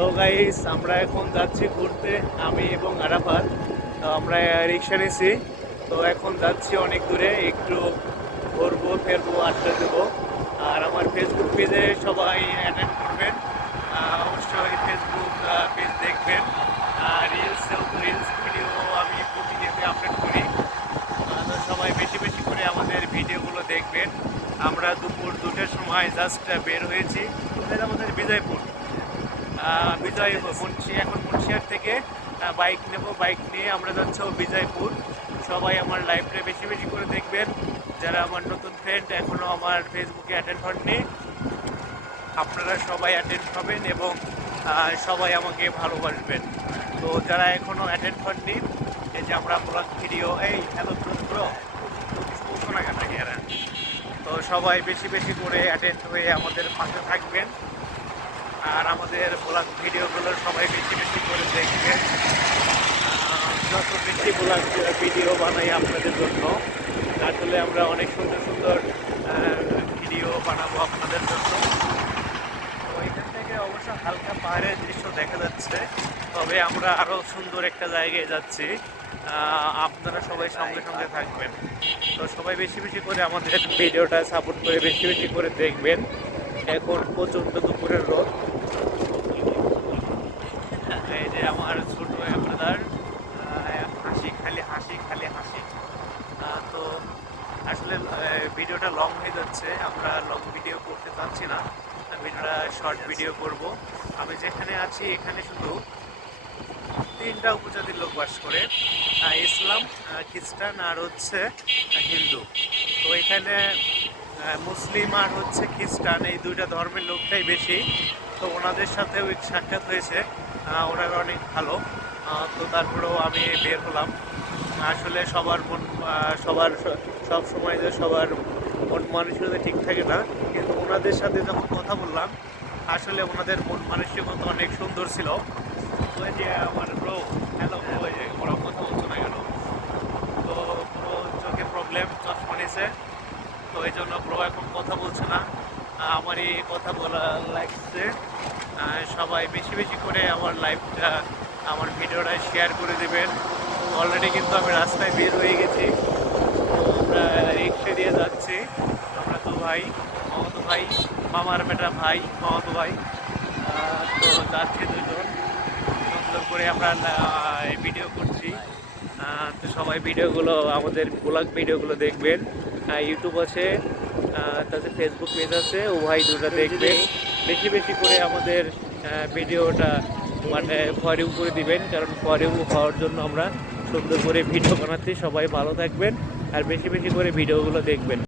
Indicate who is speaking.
Speaker 1: তো গাইস, আমরা এখন যাচ্ছি ঘুরতে, আমি এবং আরাফাত। তো আমরা রিক্সা নিয়েছি তো এখন যাচ্ছি অনেক দূরে, একটু ঘুরবো, ফেরবো, আড্ডা দেবো। আর আমার ফেসবুক পেজে সবাই অ্যাটেন্ড করবেন। অবশ্যই ফেসবুক পেজ দেখবেন। রিলস রিলস ভিডিও আমি প্রতিনিয়ত আপলোড করি। তো সবাই বেশি বেশি করে আমাদের ভিডিওগুলো দেখবেন। আমরা দুপুর দুটোর সময় জাস্ট বের হয়েছি। আমাদের বিজয়পুর। বিজয় মুন্সি এখন মুন্সিয়ার থেকে বাইক নেব বাইক নিয়ে আমরা যাচ্ছি বিজয়পুর। সবাই আমার লাইভটা বেশি বেশি করে দেখবেন। যারা আমার নতুন ফ্রেন্ড এখনও আমার ফেসবুকে অ্যাটেন্ড হননি, আপনারা সবাই অ্যাটেন্ড হবেন এবং সবাই আমাকে ভালোবাসবেন। তো যারা এখনও অ্যাটেন্ড হননি, এই যে আমরা ব্লগ ভিডিও এই হ্যালো ব্রো তো সবাই বেশি বেশি করে অ্যাটেন্ড হয়ে আমাদের পাশে থাকবেন। আর আমাদের ব্লগ ভিডিওগুলো সবাই বেশি বেশি করে দেখবে। যত বেশি ব্লগ ভিডিও বানাই আপনাদের জন্য আসলে আমরা অনেক সুন্দর সুন্দর ভিডিও বানাবো আপনাদের জন্য। তো এখান থেকে অবশ্য হালকা পাহাড়ের দৃশ্য দেখা যাচ্ছে, তবে আমরা আরও সুন্দর একটা জায়গায় যাচ্ছি। আপনারা সবাই সঙ্গে সঙ্গে থাকবেন। তো সবাই বেশি বেশি করে আমাদের ভিডিওটা সাপোর্ট করে বেশি বেশি করে দেখবেন। এখন প্রচণ্ড দুপুরের রোদ এই যে আমার ছোট ব্রাদার হাসি খালি হাসি খালি, হাসি। তো আসলে ভিডিওটা লং হয়ে যাচ্ছে, আমরা লং ভিডিও করতে চাচ্ছি না। ভিডিওটা শর্ট ভিডিও করব। আমি যেখানে আছি, এখানে শুধু তিনটা উপজাতির লোক বাস করে ইসলাম খ্রিস্টান আর হচ্ছে হিন্দু। তো এখানে মুসলিম আর হচ্ছে খ্রিস্টান, এই দুইটা ধর্মের লোকটাই বেশি। তো ওনাদের সাথেও সাক্ষাৎ হয়েছে। ওনারা অনেক ভালো। তো তারপরেও আমি বের হলাম। আসলে সবার মন সবার সব সময় যে সবার মন মানসিকতা ঠিক থাকে না। কিন্তু ওনাদের সাথে যখন কথা বললাম, আসলে ওনাদের মন মানসিকতা অনেক সুন্দর ছিল। যে আমার কথা বলছো না কেন? তো চোখে প্রবলেম চশমা তো এই জন্য ব্রো এখন কথা বলছে না। আমারই কথা বলা লাগছে। সবাই বেশি বেশি করে আমার লাইভটা আমার ভিডিওটা শেয়ার করে দেবেন। অলরেডি কিন্তু আমি রাস্তায় বের হয়ে গেছি। আমরা রিক্সা দিয়ে যাচ্ছি। আমরা তো ভাই, মামাতো ভাই, মামার বেটা ভাই, মামাতো ভাই। তো যাচ্ছি দুজন। সুন্দর করে আমরা ভিডিও করছি। তো সবাই ভিডিওগুলো আমাদের ব্লগ ভিডিওগুলো দেখবেন। ইউটিউব আছে তাদের ফেসবুক পেজ আছে ও দুটা দেখবে। দেখবেন বেশি বেশি করে আমাদের ভিডিওটা মানে ফরিউ করে দিবেন কারণ ফরিউ হওয়ার জন্য আমরা সুন্দর করে ভিডিও বানাতে সবাই ভালো থাকবেন আর বেশি বেশি করে ভিডিওগুলো দেখবেন।